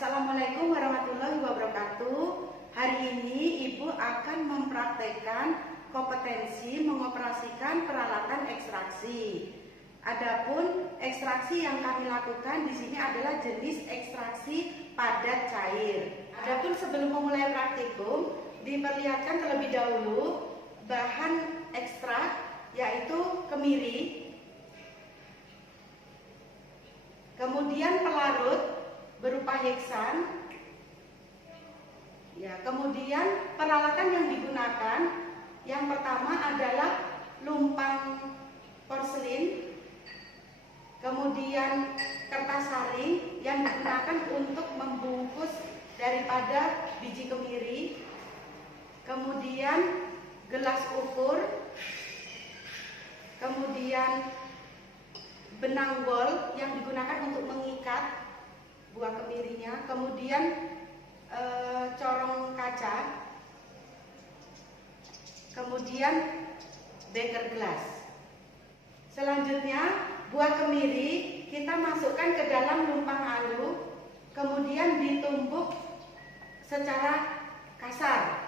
Assalamualaikum warahmatullahi wabarakatuh. Hari ini Ibu akan mempraktekkan kompetensi mengoperasikan peralatan ekstraksi. Adapun ekstraksi yang kami lakukan di sini adalah jenis ekstraksi padat cair. Adapun sebelum memulai praktikum, diperlihatkan terlebih dahulu bahan ekstrak yaitu kemiri, kemudian pelarut berupa heksan, kemudian peralatan yang digunakan yang pertama adalah lumpang porselin, kemudian kertas saring yang digunakan untuk membungkus daripada biji kemiri, kemudian gelas ukur, kemudian benang bol yang digunakan untuk mengikat buah kemirinya, kemudian corong kaca, kemudian beker gelas. Selanjutnya buah kemiri kita masukkan ke dalam lumpang alu, kemudian ditumbuk secara kasar.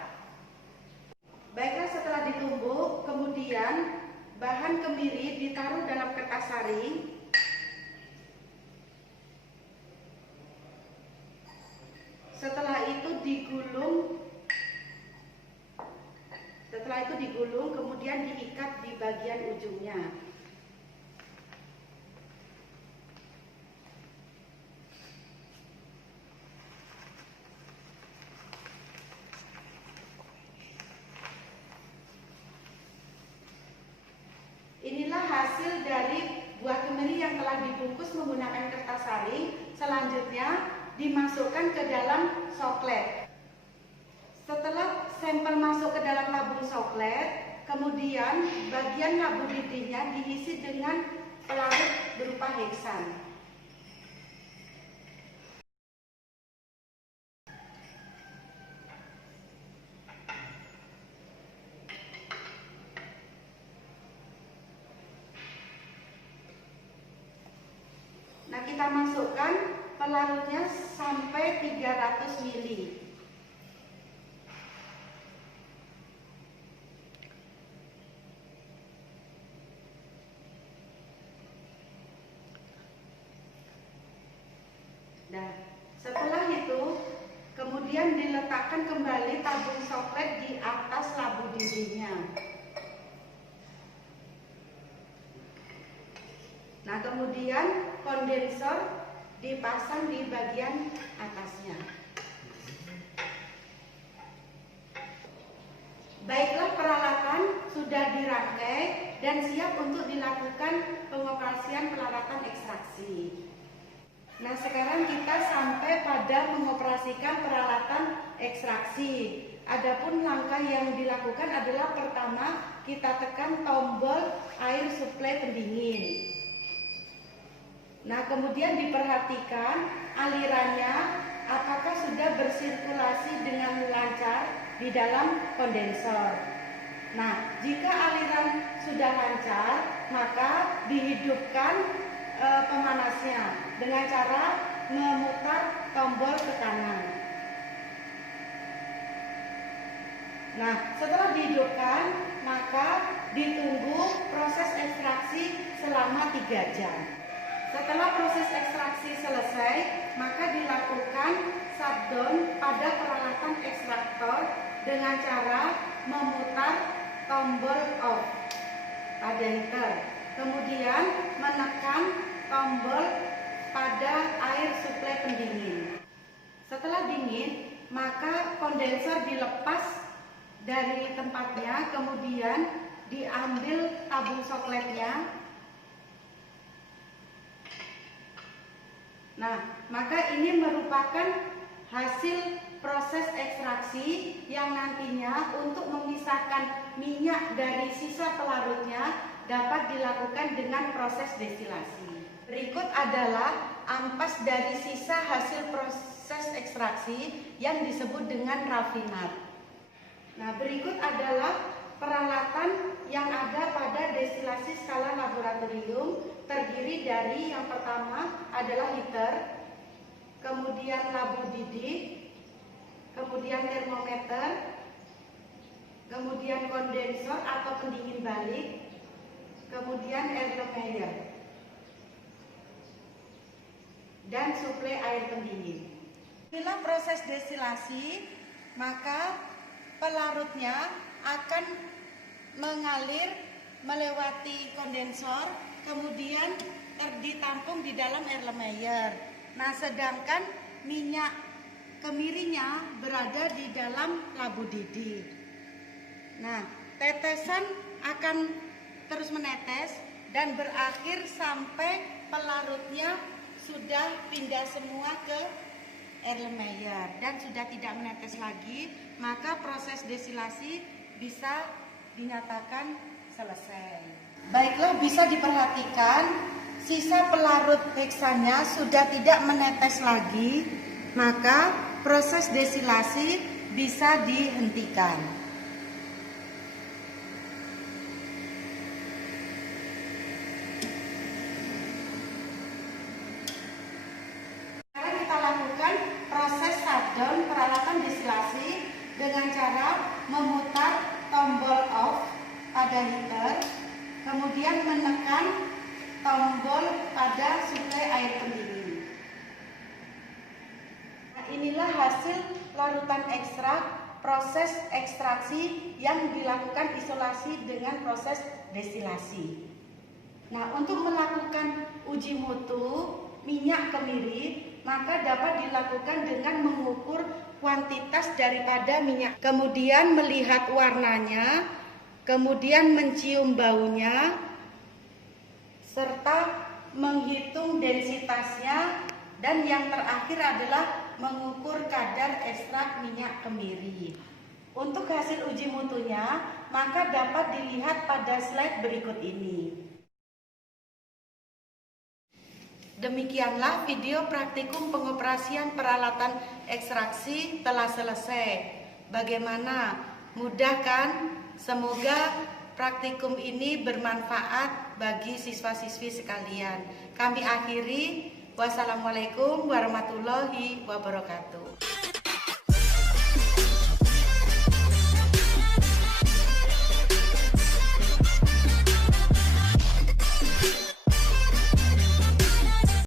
Baiklah, setelah ditumbuk, kemudian bahan kemiri ditaruh dalam kertas saring. Setelah itu digulung, kemudian diikat di bagian ujungnya. Inilah hasil dari buah kemiri yang telah dibungkus menggunakan kertas saring. Selanjutnya dimasukkan ke dalam soklet. Setelah sampel masuk ke dalam tabung soklet, kemudian bagian labu didihnya diisi dengan pelarut berupa heksan. Nah, kita masukkan pelarutnya sampai 300 ml. Nah, setelah itu kemudian diletakkan kembali tabung soklet di atas labu didihnya. Nah, kemudian kondensor dipasang di bagian atasnya. Baiklah, peralatan sudah dirangkai dan siap untuk dilakukan pengoperasian peralatan ekstraksi. Nah, sekarang kita sampai pada mengoperasikan peralatan ekstraksi. Adapun langkah yang dilakukan adalah pertama kita tekan tombol air suplai pendingin. Nah, kemudian diperhatikan alirannya apakah sudah bersirkulasi dengan lancar di dalam kondensor. Nah, jika aliran sudah lancar, maka dihidupkan pemanasnya dengan cara memutar tombol ke kanan. Nah, setelah dihidupkan, maka ditunggu proses ekstraksi selama 3 jam. Setelah proses ekstraksi selesai, maka dilakukan shutdown pada peralatan ekstraktor dengan cara memutar tombol off pada heater, kemudian menekan tombol pada air suplai pendingin. Setelah dingin, maka kondensor dilepas dari tempatnya, kemudian diambil tabung sokletnya. Nah, maka ini merupakan hasil proses ekstraksi yang nantinya untuk memisahkan minyak dari sisa pelarutnya dapat dilakukan dengan proses destilasi. Berikut adalah ampas dari sisa hasil proses ekstraksi yang disebut dengan rafinat. Nah, berikut adalah peralatan yang ada pada destilasi skala laboratorium, terdiri dari yang pertama adalah heater, kemudian kemudian labu didih, kemudian termometer, kemudian kondensor atau pendingin balik, kemudian Erlenmeyer, dan suplai air pendingin. Bila proses destilasi, maka pelarutnya akan mengalir melewati kondensor, kemudian ditampung di dalam Erlenmeyer. Nah, sedangkan minyak kemirinya berada di dalam labu didih. Nah, tetesan akan terus menetes dan berakhir sampai pelarutnya sudah pindah semua ke Erlenmeyer dan sudah tidak menetes lagi, maka proses destilasi bisa dinyatakan selesai. Baiklah, bisa diperhatikan sisa pelarut heksanya sudah tidak menetes lagi, maka proses destilasi bisa dihentikan. Sekarang kita lakukan proses shutdown peralatan destilasi dengan cara memutar tombol off pada heater, kemudian menekan tombol pada suplai air pendingin. Nah, inilah hasil larutan ekstrak proses ekstraksi yang dilakukan isolasi dengan proses destilasi. Nah, untuk melakukan uji mutu minyak kemiri, maka dapat dilakukan dengan mengukur kuantitas daripada minyak, kemudian melihat warnanya, kemudian mencium baunya, serta menghitung densitasnya, dan yang terakhir adalah mengukur kadar ekstrak minyak kemiri. Untuk hasil uji mutunya, maka dapat dilihat pada slide berikut ini. Demikianlah video praktikum pengoperasian peralatan ekstraksi telah selesai. Bagaimana? Mudah kan? Semoga praktikum ini bermanfaat bagi siswa-siswi sekalian. Kami akhiri. Wassalamualaikum warahmatullahi wabarakatuh.